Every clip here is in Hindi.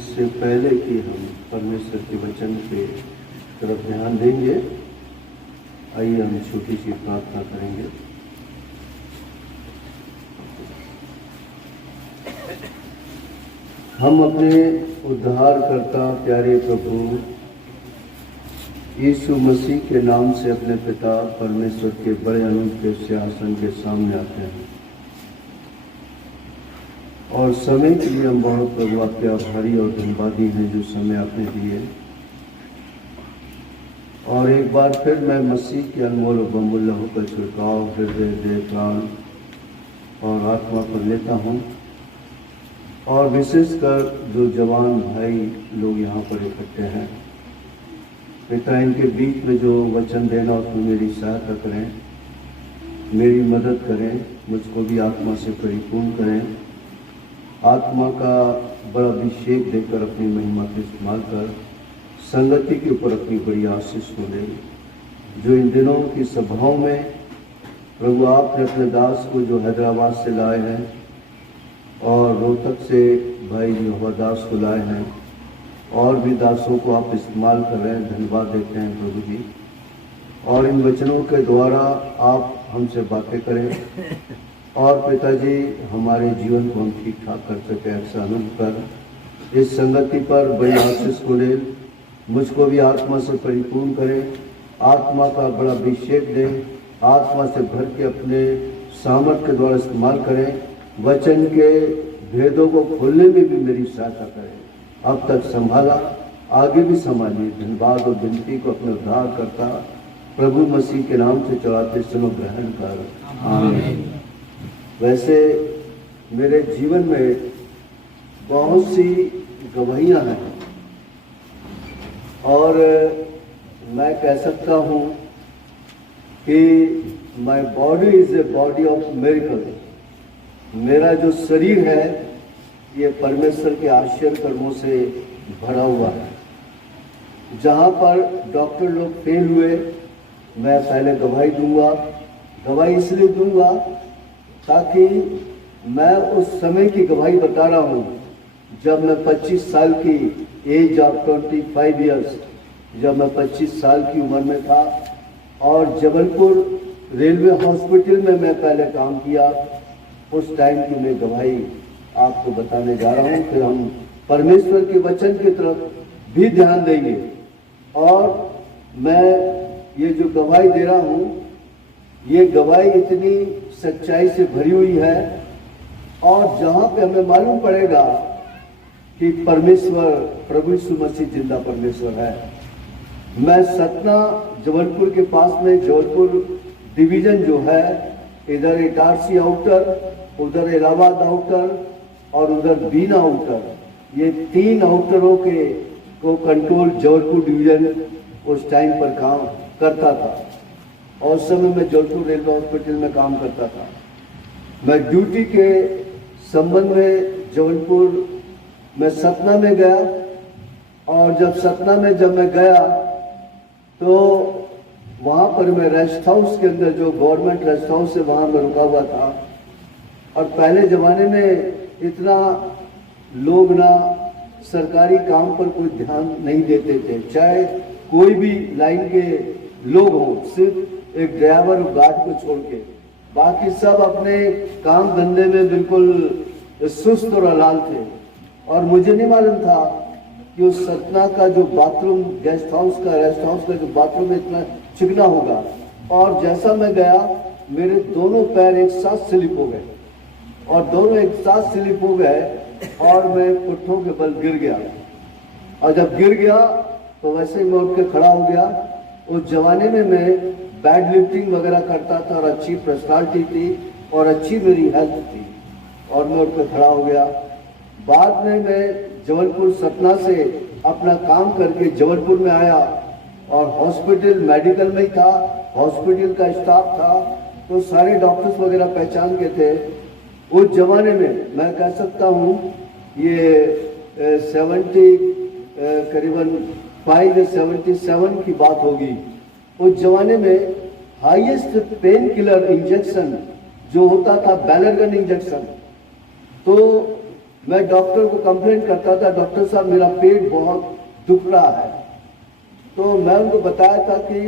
इससे पहले कि हम परमेश्वर के वचन के तरफ ध्यान देंगे, आइए हम छोटी सी प्रार्थना करेंगे। हम अपने उद्धारकर्ता प्यारे प्रभु यीशु मसीह के नाम से अपने पिता परमेश्वर के बड़े अनूठे सिंहासन के सामने आते हैं और समय के लिए हम बहुत प्रभु आपके आभारी और धन्यवादी हैं जो समय आपने दिए। और एक बार फिर मैं मसीह के अनमोल और बहुमूल्य होकर छिड़काव हृदय देह प्राण और आत्मा पर लेता हूँ। और विशेषकर जो जवान भाई लोग यहाँ पर इकट्ठे हैं, पिता इनके बीच में जो वचन देना उसमें मेरी सहायता करें, मेरी मदद करें, मुझको भी आत्मा से परिपूर्ण करें, आत्मा का बड़ा अभिषेक देकर अपनी महिमा का इस्तेमाल कर संगति के ऊपर अपनी बड़ी आशीष को दे। जो इन दिनों की सभाओं में प्रभु आपने अपने दास को जो हैदराबाद से लाए हैं और रोहतक से भाई जो दास को लाए हैं और भी दासों को आप इस्तेमाल कर रहे हैं, धन्यवाद देते हैं प्रभु जी। और इन वचनों के द्वारा आप हमसे बातें करें और पिताजी हमारे जीवन को हम ठीक ठाक कर सके, ऐसा अनुभव कर इस संगति पर बड़ी आशीष को ले, मुझको भी आत्मा से परिपूर्ण करें, आत्मा का बड़ा अभिषेक दें, आत्मा से भर के अपने सामर्थ्य के द्वारा इस्तेमाल करें, वचन के भेदों को खोलने में भी मेरी सहायता करें। अब तक संभाला, आगे भी संभालिए। धन्यवाद और विनती को अपने उद्धार करता प्रभु मसीह के नाम से चढ़ाते सुनो ग्रहण कर, आमीन। वैसे मेरे जीवन में बहुत सी गवाहियाँ हैं और मैं कह सकता हूँ कि my body is a body of miracle. मेरा जो शरीर है ये परमेश्वर के आश्चर्य कर्मों से भरा हुआ है। जहाँ पर डॉक्टर लोग फेल हुए, मैं पहले गवाही दूंगा। गवाही इसलिए दूंगा ताकि मैं उस समय की गवाही बता रहा हूँ जब मैं 25 साल की एज ऑफ 25 ईयर्स, जब मैं 25 साल की उम्र में था और जबलपुर रेलवे हॉस्पिटल में मैं पहले काम किया। उस टाइम की मैं गवाही आपको बताने जा रहा हूँ। फिर हम परमेश्वर के वचन की तरफ भी ध्यान देंगे। और मैं ये जो गवाही दे रहा हूँ, ये गवाही इतनी सच्चाई से भरी हुई है और जहाँ पे हमें मालूम पड़ेगा कि परमेश्वर प्रभु यीशु मसीह जिंदा परमेश्वर है। मैं सतना जबलपुर के पास में, जबलपुर डिवीजन जो है, इधर इटारसी आउटर, उधर इलाहाबाद आउटर और उधर बीना आउटर, ये 3 आउटरों के को कंट्रोल जबलपुर डिवीजन उस टाइम पर काम करता था। और उस समय मैं जबलपुर रेलवे हॉस्पिटल में काम करता था। मैं ड्यूटी के संबंध में जबलपुर में सतना में गया और जब सतना में जब मैं गया तो वहाँ पर मैं रेस्ट हाउस के अंदर, जो गवर्नमेंट रेस्ट हाउस है, वहाँ मैं रुका हुआ था। और पहले ज़माने में इतना लोग ना सरकारी काम पर कोई ध्यान नहीं देते थे, चाहे कोई भी लाइन के लोग हों, सिर्फ एक ड्राइवर और गार्ड को छोड़ के बाकी सब अपने काम धंधे में बिल्कुल सुस्त और अलाल थे। और मुझे नहीं मालूम था कि उस सतना का जो बाथरूम, गेस्ट हाउस का, रेस्ट हाउस का जो बाथरूम इतना चिकना होगा। और जैसा मैं गया, मेरे दोनों पैर एक साथ स्लिप हो गए और दोनों एक साथ स्लिप हो गए और मैं पुट्ठों के बल गिर गया। और जब गिर गया तो वैसे ही मैं उठ के खड़ा हो गया। उस जमाने में मैं बैड लिफ्टिंग वगैरह करता था और अच्छी पर्सनालिटी थी और अच्छी मेरी हेल्थ थी और मैं उठ के खड़ा हो गया। बाद में मैं जबलपुर सतना से अपना काम करके जबलपुर में आया और हॉस्पिटल मेडिकल में ही था, हॉस्पिटल का स्टाफ था, तो सारे डॉक्टर्स वगैरह पहचान के थे। उस जमाने में मैं कह सकता हूँ ये 70 करीबन 577 की बात होगी। उस जमाने में हाईएस्ट पेन किलर इंजेक्शन जो होता था बैलरगन इंजेक्शन, तो मैं डॉक्टर को कंप्लेंट करता था, डॉक्टर साहब मेरा पेट बहुत दुख रहा है। तो मैं उनको बताया था कि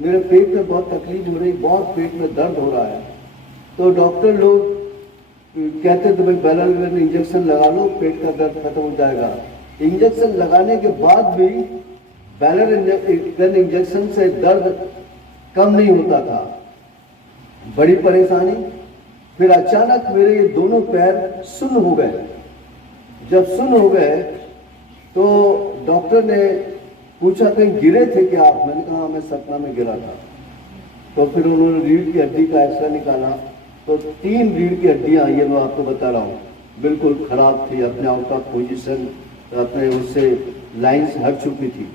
मेरे पेट में बहुत तकलीफ हो रही, बहुत पेट में दर्द हो रहा है। तो डॉक्टर लोग कहते थे भाई बैलर इंजेक्शन लगा लो, पेट का दर्द खत्म हो जाएगा। इंजेक्शन लगाने के बाद भी बैलर इंजेक्शन से दर्द कम नहीं होता था, बड़ी परेशानी। फिर अचानक मेरे ये दोनों पैर सुन्न हो गए। जब सुन्न हो गए तो डॉक्टर ने पूछा कहीं गिरे थे क्या आप? मैंने कहा मैं सपना में गिरा था। तो फिर उन्होंने रीढ़ की हड्डी का एक्सरा निकाला तो 3 रीढ़ की हड्डियां, ये मैं आपको बता रहा हूँ, बिल्कुल खराब थी, अपने आउट ऑफ पोजीशन, अपने उससे लाइंस हट चुकी थी।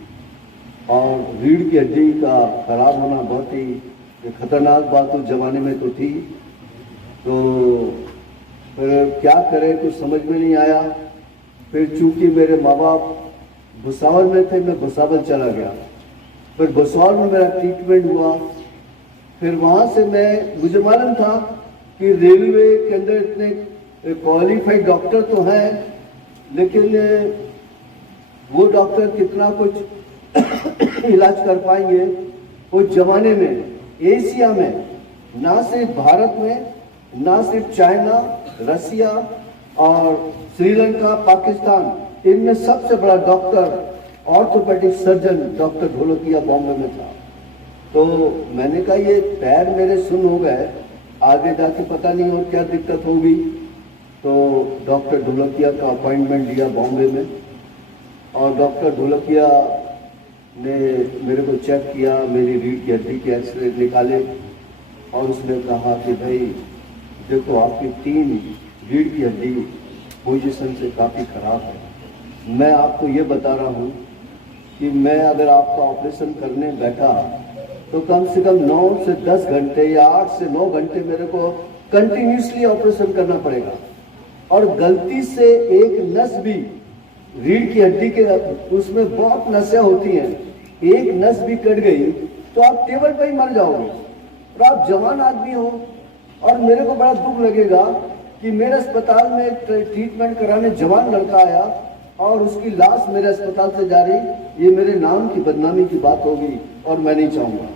और रीढ़ की हड्डी का खराब होना बहुत ही खतरनाक बात उस जमाने में तो थी। तो फिर क्या करें, कुछ समझ में नहीं आया। फिर चूंकि मेरे माँ बाप भुसावल में थे, मैं भुसावल चला गया। फिर भुसावल में मेरा ट्रीटमेंट हुआ। फिर वहाँ से मुझे मालूम था कि रेलवे के अंदर इतने क्वालिफाइड डॉक्टर तो हैं, लेकिन वो डॉक्टर कितना कुछ इलाज कर पाएंगे। उस जमाने में एशिया में, ना सिर्फ भारत में, ना सिर्फ चाइना, रसिया और श्रीलंका, पाकिस्तान, इनमें सबसे बड़ा doctor orthopaedic surgeon doctor Dholakia Bombay में था। तो मैंने कहा ये पैर मेरे सुन्न हो गए, आगे जाके पता नहीं और क्या दिक्कत होगी। तो डॉक्टर ढोलकिया का अपॉइंटमेंट लिया बॉम्बे में, और डॉक्टर ढोलकिया ने मेरे को चेक किया, मेरी रीढ़ की हड्डी के एक्सरे निकाले और उसने कहा कि भाई देखो आपकी 3 रीढ़ की हड्डी पोजीशन से काफ़ी ख़राब है। मैं आपको ये बता रहा हूँ कि मैं अगर आपका ऑपरेशन करने बैठा तो कम से कम 9 से 10 घंटे या 8 से 9 घंटे मेरे को कंटिन्यूसली ऑपरेशन करना पड़ेगा। और गलती से एक नस भी, रीढ़ की हड्डी के उसमें बहुत नसें होती हैं, एक नस भी कट गई तो आप टेबल पर ही मर जाओगे। और आप जवान आदमी हो, और मेरे को बड़ा दुख लगेगा कि मेरे अस्पताल में ट्रीटमेंट कराने जवान लड़का आया और उसकी लाश मेरे अस्पताल से जा रही, ये मेरे नाम की बदनामी की बात होगी और मैं नहीं चाहूँगा।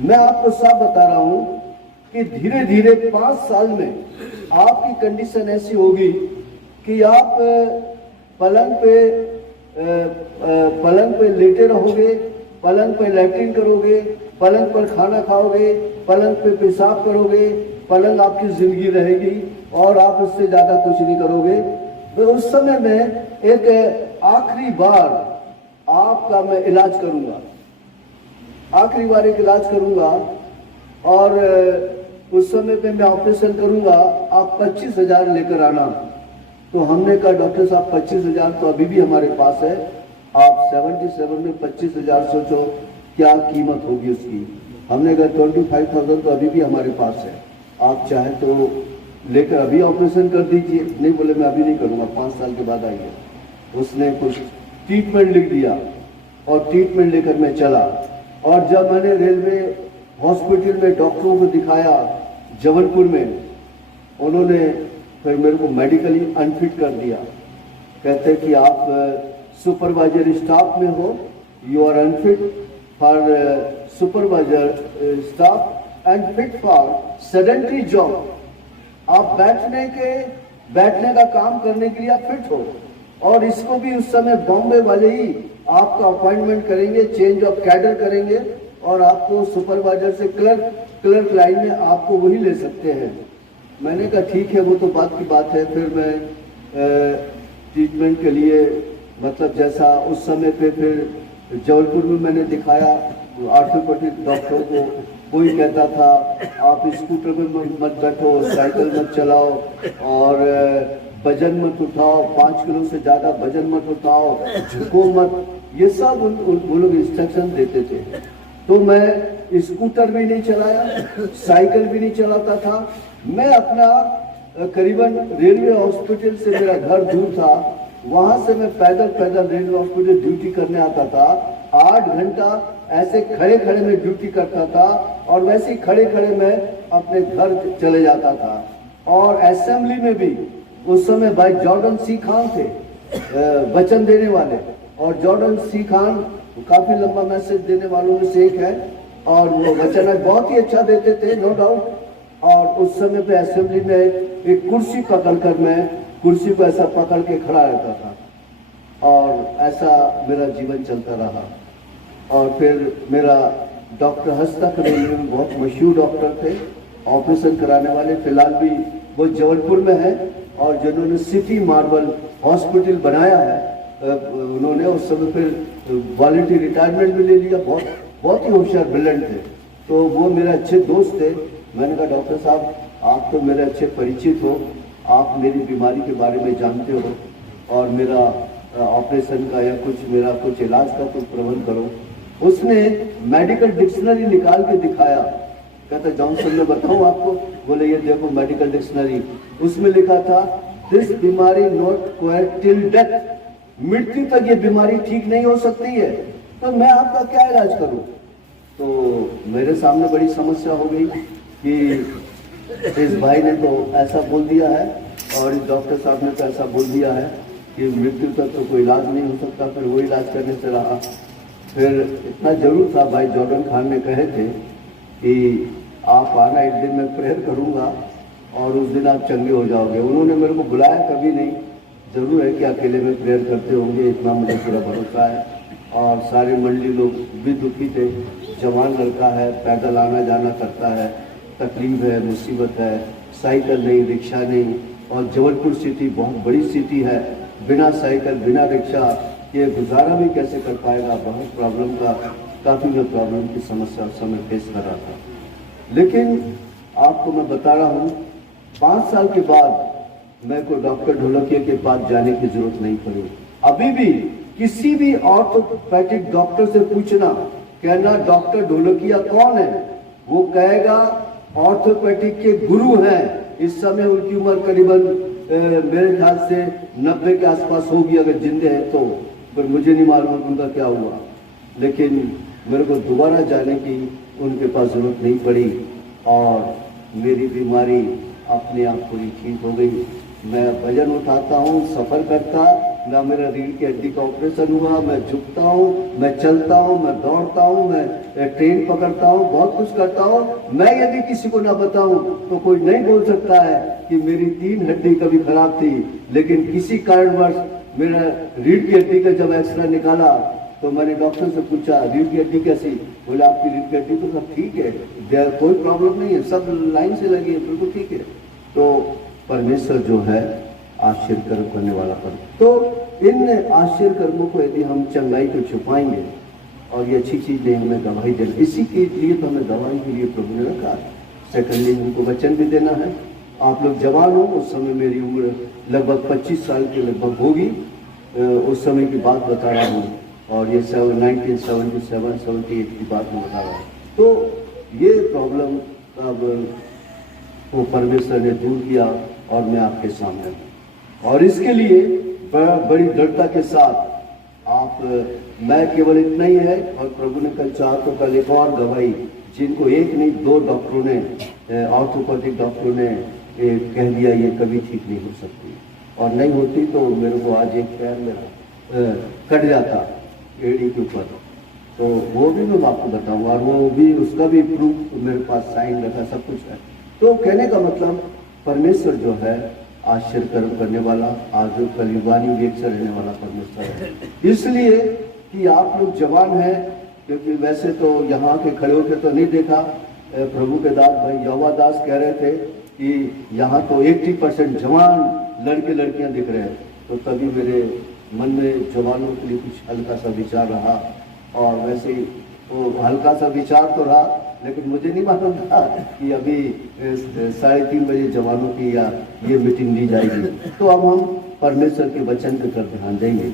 मैं आपको साफ बता रहा हूँ कि धीरे धीरे 5 साल में आपकी कंडीशन ऐसी होगी कि आप पलंग पे लेटे रहोगे, पलंग पे लैट्रिन करोगे, पलंग पर खाना खाओगे, पलंग पे पेशाब करोगे, पलंग आपकी जिंदगी रहेगी और आप उससे ज्यादा कुछ नहीं करोगे। तो उस समय में एक आखिरी बार आपका मैं इलाज करूंगा, आखिरी बार एक इलाज करूंगा, और उस समय पे मैं ऑपरेशन करूंगा, आप 25,000 लेकर आना। तो हमने कहा डॉक्टर साहब 25,000 तो अभी भी हमारे पास है, आप 77 में 25,000 सोचो क्या कीमत होगी उसकी। हमने कहा 25,000 तो अभी भी हमारे पास है, आप चाहे तो लेकर अभी ऑपरेशन कर दीजिए। नहीं, बोले मैं अभी नहीं करूँगा, 5 साल के बाद आइए। उसने कुछ ट्रीटमेंट लिख दिया और ट्रीटमेंट लेकर मैं चला। और जब मैंने रेलवे हॉस्पिटल में डॉक्टरों को दिखाया जबलपुर में, उन्होंने फिर मेरे को मेडिकली अनफिट कर दिया। कहते कि आप सुपरवाइजर स्टाफ में हो, you are unfit for supervisor staff and fit for sedentary job. आप बैठने का काम करने के लिए आप फिट हो। और इसको भी उस समय बॉम्बे वाले ही आपका अपॉइंटमेंट करेंगे, चेंज ऑफ कैडर करेंगे और आपको सुपरवाइजर से क्लर्क लाइन में आपको वही ले सकते हैं। मैंने कहा ठीक है, वो तो बात की बात है। फिर मैं ट्रीटमेंट के लिए, मतलब जैसा उस समय पे, फिर जबलपुर में मैंने दिखाया ऑर्थोपेडिक डॉक्टरों को। कोई कहता था आप स्कूटर में मत बैठो, साइकिल मत चलाओ और वजन मत उठाओ, 5 किलो से ज़्यादा वजन मत उठाओ, झुको मत, ये सब वो लोग इंस्ट्रक्शन देते थे। तो मैं स्कूटर भी नहीं चलाया, साइकिल भी नहीं चलाता था। मैं अपना करीबन रेलवे हॉस्पिटल से, मेरा घर दूर था, वहाँ से मैं पैदल रेलवे हॉस्पिटल ड्यूटी करने आता था। 8 घंटा ऐसे खड़े खड़े में ड्यूटी करता था और वैसे ही खड़े खड़े में अपने घर चले जाता था। और असेंबली में भी उस समय भाई जॉर्डन सी खान थे वचन देने वाले, और जॉर्डन सी खान काफी लंबा मैसेज देने वालों में से एक है, और वो वचन बहुत ही अच्छा देते थे, नो डाउट। और उस समय पे असेंबली में एक कुर्सी पकड़कर मैं कुर्सी को ऐसा पकड़ के खड़ा रहता था, और ऐसा मेरा जीवन चलता रहा। और फिर मेरा डॉक्टर हस्तक रेलवे में बहुत मशहूर डॉक्टर थे, ऑपरेशन कराने वाले, फिलहाल भी वो जबलपुर में है, और जिन्होंने सिटी मार्बल हॉस्पिटल बनाया है उन्होंने उस समय फिर वॉलंटरी रिटायरमेंट भी ले लिया। बहुत ही होशियार ब्रिलियंट थे। तो वो मेरे अच्छे दोस्त थे। मैंने कहा डॉक्टर साहब आप तो मेरे अच्छे परिचित हो, आप मेरी बीमारी के बारे में जानते हो, और मेरा ऑपरेशन का या मेरा कुछ इलाज का कुछ प्रबंध करो। उसने मेडिकल डिक्शनरी निकाल के दिखाया, कहता जॉनसन में बताऊं आपको? बोले ये देखो मेडिकल डिक्शनरी, उसमें लिखा था दिस बीमारी नॉट क्वाइट टिल डेथ, मृत्यु तक ये बीमारी ठीक नहीं हो सकती है, तो मैं आपका क्या इलाज करूं? तो मेरे सामने बड़ी समस्या हो गई कि इस भाई ने तो ऐसा बोल दिया है, और इस डॉक्टर साहब ने तो ऐसा बोल दिया है कि मृत्यु तक तो कोई इलाज नहीं हो सकता। फिर वो इलाज करने से रहा। फिर इतना जरूर था, भाई जॉर्डन खान ने कहे थे कि आप आना, एक दिन मैं प्रेयर करूंगा और उस दिन आप चंगे हो जाओगे। उन्होंने मेरे को बुलाया कभी नहीं, जरूर है कि अकेले में प्रेयर करते होंगे, इतना मुझे पूरा भरोसा है। और सारे मंडली लोग भी दुखी थे, जवान लड़का है, पैदल आना जाना करता है, तकलीफ है, मुसीबत है, साइकिल नहीं, रिक्शा नहीं, और जबलपुर सिटी बहुत बड़ी सिटी है, बिना साइकिल बिना रिक्शा ये गुजारा भी कैसे कर पाएगा? बहुत प्रॉब्लम का, काफ़ी मैं प्रॉब्लम की समस्या उस समय फेस कर रहा था। लेकिन आपको मैं बता रहा हूँ 5 साल के बाद मैं को डॉक्टर ढोलकिया के पास जाने की जरूरत नहीं पड़ी। अभी भी किसी भी ऑर्थोपैथिक डॉक्टर से पूछना, कहना डॉक्टर ढोलकिया कौन है, वो कहेगा ऑर्थोपैथिक के गुरु हैं। इस समय उनकी उम्र करीबन मेरे ख्याल से 90 के आसपास होगी, अगर जिंदे हैं तो। पर मुझे नहीं मालूम उनका क्या हुआ, लेकिन मेरे को दोबारा जाने की उनके पास जरूरत नहीं पड़ी, और मेरी बीमारी अपने आप पूरी ठीक हो गई। मैं वजन उठाता हूँ, सफ़र करता, ना मेरा रीढ़ की हड्डी का ऑपरेशन हुआ, मैं झुकता हूँ, मैं चलता हूँ, मैं दौड़ता हूँ, मैं ट्रेन पकड़ता हूँ, बहुत कुछ करता हूँ। मैं यदि किसी को ना बताऊँ तो कोई नहीं बोल सकता है कि मेरी 3 हड्डी कभी खराब थी, लेकिन किसी कारणवश मेरा रीढ़ की हड्डी का जब एक्सरे निकाला तो मैंने डॉक्टर से पूछा रीढ़ की हड्डी कैसी? बोले आपकी रीढ़ की हड्डी तो सब ठीक है, कोई प्रॉब्लम नहीं है, सब लाइन से लगी है, बिल्कुल ठीक है। तो परमेश्वर जो है आश्चर्य कर्म करने वाला पर, तो इन आश्चर्य कर्मों को यदि हम चंगाई को छुपाएंगे और ये अच्छी चीज नहीं, हमें गवाही देना, इसी के लिए तो हमें गवाही के लिए प्रभु ने रखा। सेकंडली हमको वचन भी देना है। आप लोग जवान हो, उस समय मेरी उम्र लगभग 25 साल के लगभग होगी, उस समय की बात बता रहा हूँ, और ये 1977-78 की बात मैं बता रहा हूँ। तो ये प्रॉब्लम अब वो परमेश्वर ने दूर किया और मैं आपके सामने हूँ, और इसके लिए बड़ी दृढ़ता के साथ आप, मैं केवल इतना ही है, और प्रभु ने कल चाहा तो कल एक और गवाही, जिनको एक नहीं 2 डॉक्टरों ने, ऑर्थोपैथिक डॉक्टरों ने कह दिया ये कभी ठीक नहीं हो सकती, और नहीं होती तो मेरे को आज एक पैर मेरा कट जाता एड़ी के ऊपर, तो वो भी मैं आपको बताऊंगा, और वो भी उसका भी प्रूफ मेरे पास साइन रखा, सब कुछ है। तो कहने का मतलब परमेश्वर जो है आश्चर्य कर्म करने वाला, आज जो कलियुगानी वेग से रहने वाला परमेश्वर है। इसलिए कि आप लोग जवान हैं, क्योंकि वैसे तो यहाँ के खड़े होकर तो नहीं देखा, प्रभु के दास भाई यहोवा दास कह रहे थे कि यहाँ तो 80% जवान लड़के लड़कियाँ दिख रहे हैं, तो तभी मेरे मन में जवानों के लिए कुछ हल्का सा विचार रहा, और वैसे वो हल्का सा विचार तो रहा, लेकिन मुझे नहीं मालूम था कि अभी 3:30 बजे जवानों की या ये मीटिंग ली जाएगी। तो अब हम परमेश्वर के वचन पे कर ध्यान देंगे।